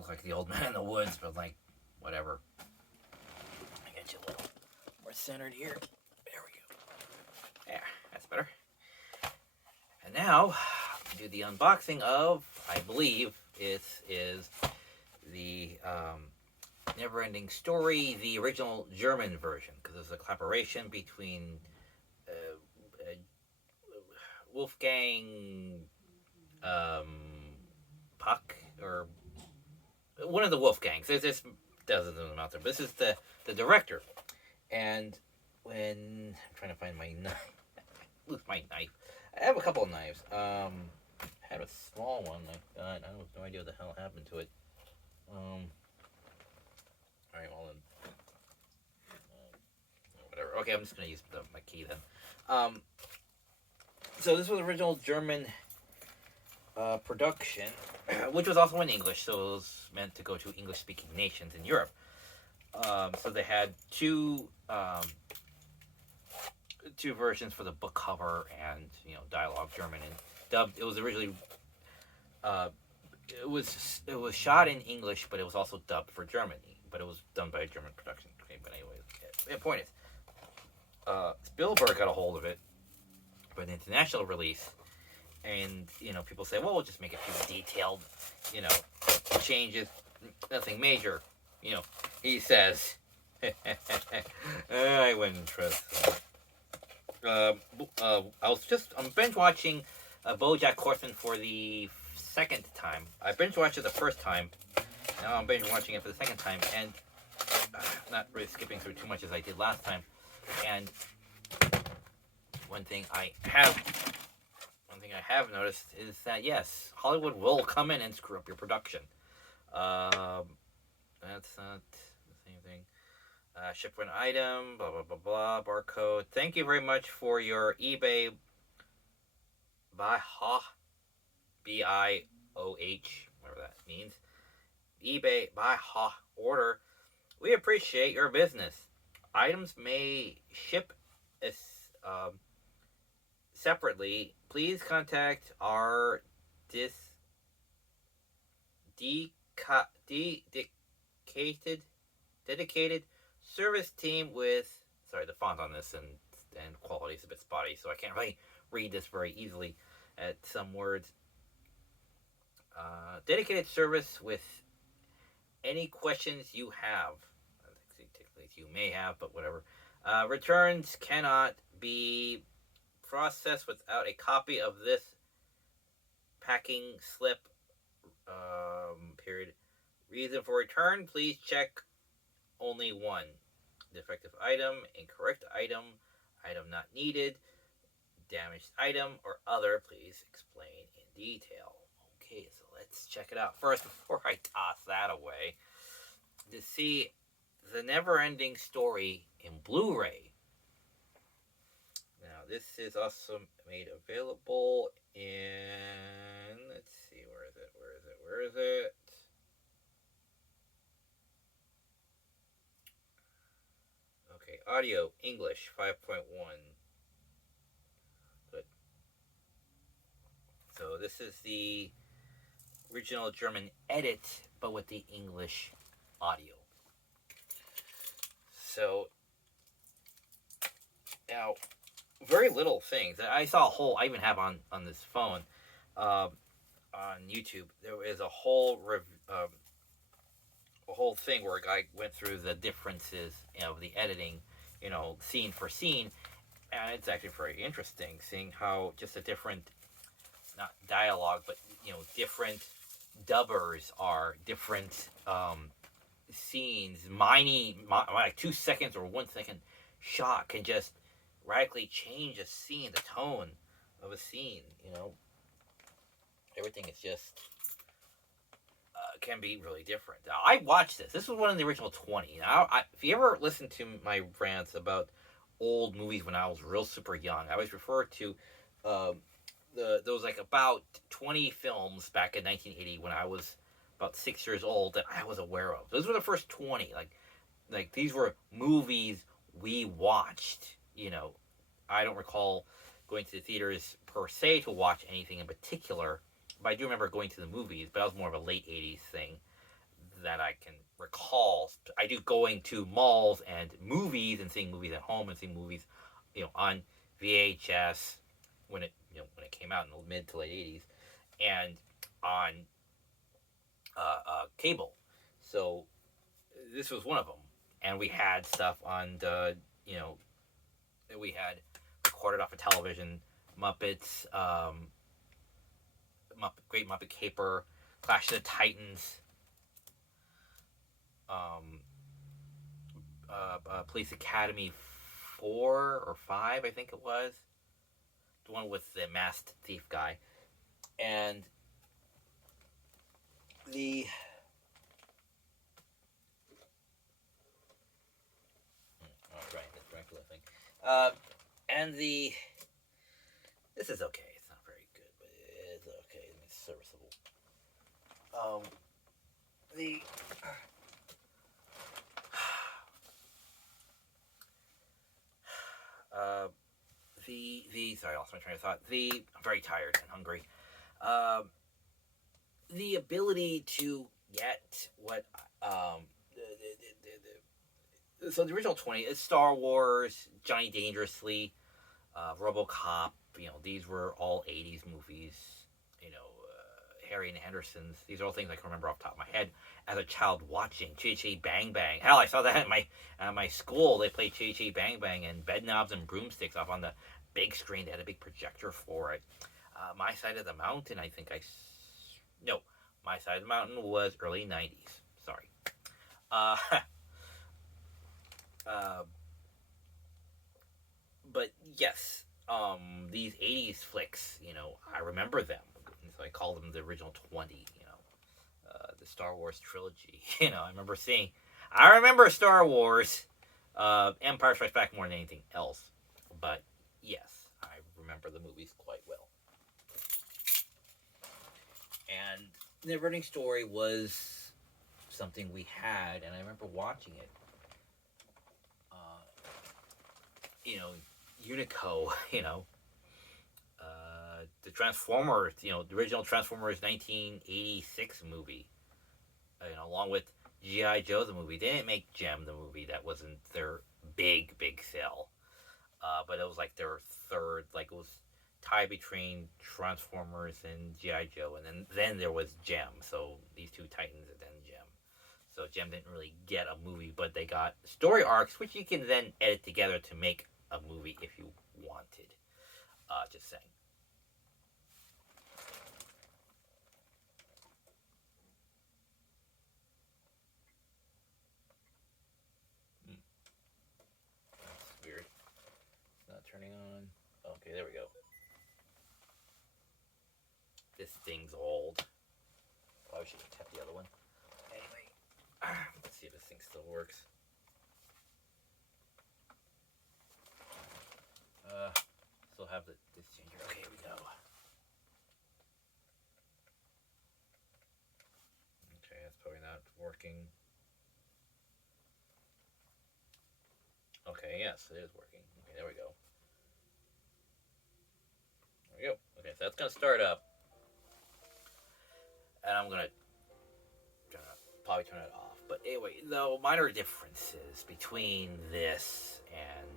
look like the old man in the woods, but like, whatever. I get you a little more centered here. There we go. Yeah, that's better. And now, do the unboxing of, I believe, it is the Neverending Story, the original German version, because it's a collaboration between Wolfgang Puck, or one of the Wolfgangs. There's dozens of them out there, but this is the director. And when I'm trying to find my knife, lose my knife. I have a couple of knives. I had a small one. I have no idea what the hell happened to it. All right, well then, whatever. Okay, I'm just gonna use my key then. So this was original German production, which was also in English, so it was meant to go to English-speaking nations in Europe. So they had two versions for the book cover and dialogue German and dubbed. It was originally it was shot in English, but it was also dubbed for Germany. But it was done by a German production company. But anyways, the point is, Spielberg got a hold of it for an international release, and people say, well, we'll just make a few detailed, changes, nothing major. He says, I wouldn't trust that. I'm binge watching BoJack Horseman for the second time. I binge watched it the first time. Now I'm binge watching it for the second time, and not really skipping through too much as I did last time. And one thing I have noticed is that yes, Hollywood will come in and screw up your production. That's not the same thing. Ship one item, blah blah blah blah. Barcode. Thank you very much for your eBay BIOH, BIOH, whatever that means. eBay BIOH order. We appreciate your business. Items may ship separately. Please contact our dedicated service team with. Sorry, the font on this and quality is a bit spotty, so I can't really read this very easily at some words. Dedicated service with any questions you have. You may have, but whatever. Returns cannot be processed without a copy of this packing slip. Period. Reason for return, please check only one. Defective item, incorrect item, item not needed, damaged item, or other, please explain in detail. Okay, so let's check it out first before I toss that away. To see the Neverending Story in Blu-ray. Now, this is also made available in, let's see, where is it? Okay, audio, English, 5.1. Good. So this is the original German edit, but with the English audio. So, now, very little things. I saw a whole, I even have on this phone, on YouTube, there is a whole thing where a guy went through the differences of the editing, scene for scene, and it's actually very interesting seeing how just a different, not dialogue, but, different dubbers are different, scenes, like 2 seconds or 1 second shot can just radically change a scene, the tone of a scene. Everything is just can be really different. Now, I watched this. This was one of the original 20. Now, if you ever listen to my rants about old movies when I was real super young, I always refer to those like about 20 films back in 1980 when I was about 6 years old that I was aware of. Those were the first 20. Like these were movies we watched. I don't recall going to the theaters per se to watch anything in particular, but I do remember going to the movies. But that was more of a late 80s thing. that I can recall. I do going to malls and movies and seeing movies at home and seeing movies, on VHS when it came out in the mid to late '80s, and on cable. So this was one of them, and we had stuff on the we had recorded off of television, Muppets, Great Muppet Caper, Clash of the Titans, Police Academy 4 or 5, I think it was, the one with the masked thief guy, and the right, the Dracula thing, and the this is okay. It's not very good, but it's okay. It's serviceable. The sorry, I lost my train of thought. I'm very tired and hungry. The ability to get what so the original 20 is Star Wars, Johnny Dangerously, RoboCop. These were all '80s movies. Harry and Anderson's. These are all things I can remember off the top of my head as a child watching. Chitty Chitty Bang Bang. Hell, I saw that at my school. They played Chitty Chitty Bang Bang and Bedknobs and Broomsticks off on the big screen. They had a big projector for it. My Side of the Mountain, I think no, My Side of the Mountain was early '90s. Sorry. But yes, these '80s flicks, I remember them. So I call them the original 20. The Star Wars trilogy. I remember Star Wars, Empire Strikes Back more than anything else. But yes, I remember the movies quite well. And the Neverending Story was something we had, and I remember watching it. Unico, the Transformers, the original Transformers 1986 movie, along with G.I. Joe the movie. They didn't make Gem the movie. That wasn't their big sell. But it was like their third, it was tied between Transformers and G.I. Joe, and then there was Gem. So these two titans and then Gem. So Gem didn't really get a movie, but they got story arcs, which you can then edit together to make a movie if you wanted. Just saying. That's weird. It's not turning on. Okay, there we go. This thing's old. Probably should have kept the other one. Anyway, let's see if this thing still works. Still have this changer. Okay, here we go. Okay, that's probably not working. Okay, yes, it is working. Okay, there we go. There we go. Okay, so that's gonna start up, and I'm gonna probably turn it off. But anyway, the minor differences between this and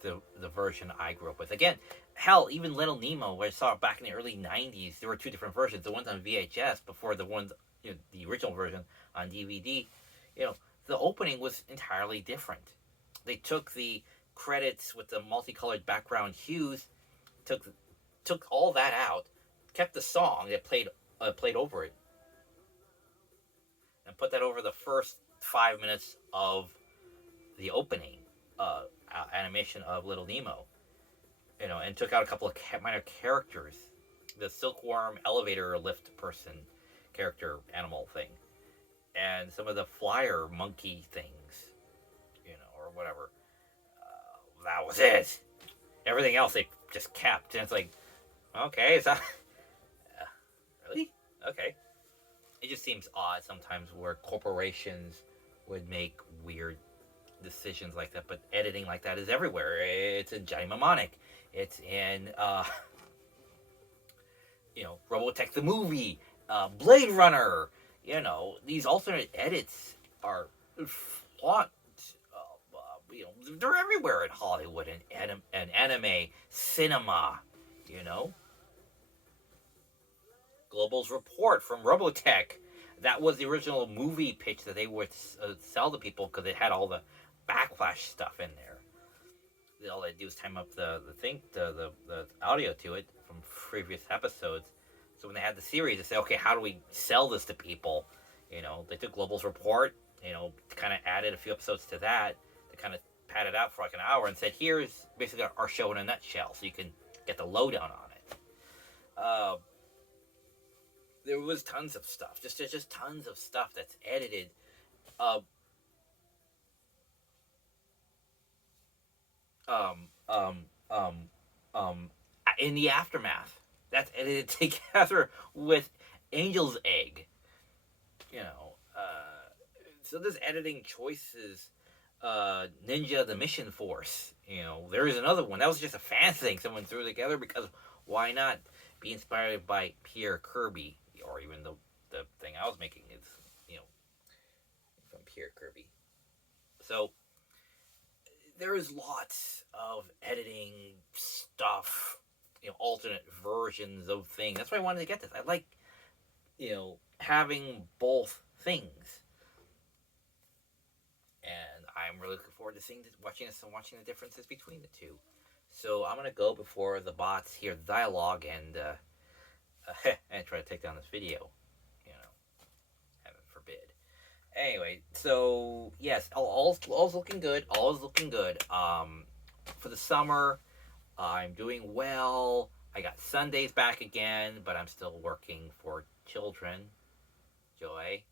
the version I grew up with. Again, hell, even Little Nemo, which I saw back in the early '90s, there were two different versions. The ones on VHS before the ones, the original version on DVD. The opening was entirely different. They took the credits with the multicolored background hues, took all that out, kept the song that played over it, and put that over the first 5 minutes of the opening animation of Little Nemo, and took out a couple of minor characters, the silkworm elevator lift person character animal thing, and some of the flyer monkey things, or whatever. That was it. Everything else they just kept, and it's like, okay, is that really okay? It just seems odd sometimes where corporations would make weird decisions like that, but editing like that is everywhere. It's in Johnny Mnemonic. It's in Robotech the movie, Blade Runner, these alternate edits are flaunt. They're everywhere in Hollywood and anime cinema. You know, Global's report from Robotech. That was the original movie pitch that they would sell to people because it had all the backlash stuff in there. All they do is time up the audio to it from previous episodes. So when they had the series, they said, okay, how do we sell this to people? They took Global's report, kind of added a few episodes to that. They kind of padded out for like an hour and said, here's basically our show in a nutshell, so you can get the lowdown on it. There was tons of stuff, just tons of stuff that's edited. Uh, um, um, um, in the aftermath. That's edited together with Angel's Egg. You know, so there's editing choices. Ninja the Mission Force. There is another one. That was just a fan thing someone threw together because why not be inspired by Pierre Kirby, or even the thing I was making is from Pierre Kirby. So there is lots of editing stuff, alternate versions of things. That's why I wanted to get this. I like, having both things. And I'm really looking forward to watching this and watching the differences between the two. So I'm going to go before the bots hear the dialogue and try to take down this video. Heaven forbid. Anyway, so yes, all's looking good. All is looking good. For the summer, I'm doing well. I got Sundays back again, but I'm still working for children. Joy.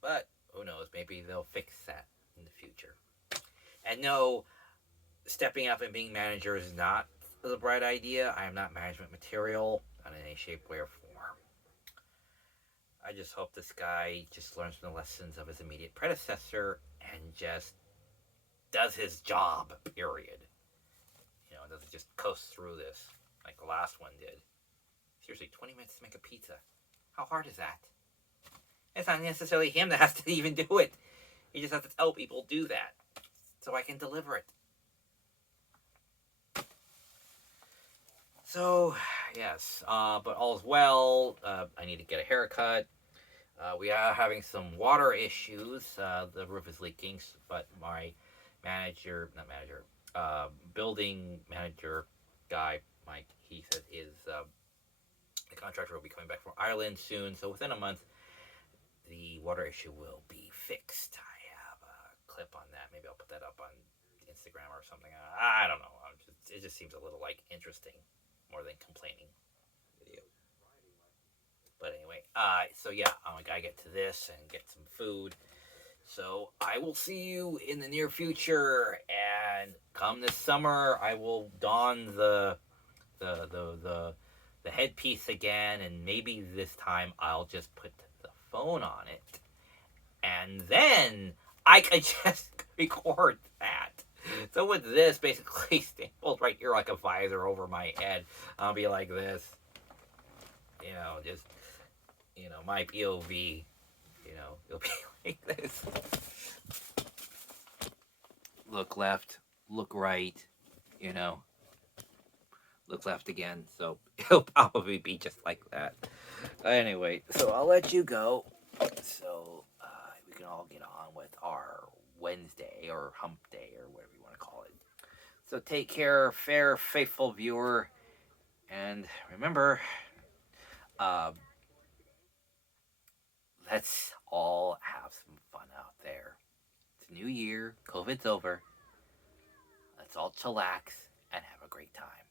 But who knows? Maybe they'll fix that in the future. And no, stepping up and being manager is not the bright idea. I am not management material, not in any shape, way, or form. I just hope this guy just learns from the lessons of his immediate predecessor and just does his job, period. Doesn't just coast through this like the last one did. Seriously, 20 minutes to make a pizza. How hard is that? It's not necessarily him that has to even do it. He just has to tell people, do that, so I can deliver it. So, yes, but all's well. I need to get a haircut. We are having some water issues. The roof is leaking, but my building manager guy, Mike, he said the contractor will be coming back from Ireland soon. So within a month, the water issue will be fixed. I have a clip on that. Maybe I'll put that up on Instagram or something. I don't know. It just seems a little interesting more than complaining video. But anyway, so yeah, I gotta get to this and get some food. So I will see you in the near future, and come this summer, I will don the headpiece again, and maybe this time I'll just put the phone on it, and then I could just record that. So with this basically stapled right here like a visor over my head, I'll be like this, just my POV, it'll be like this. Look left, look right, look left again. So it'll probably be just like that. Anyway, so I'll let you go. So we can all get on with our Wednesday or hump day or whatever you want to call it. So take care, fair, faithful viewer. And remember, let's all have some fun out there. It's New Year, COVID's over. Let's all chillax and have a great time.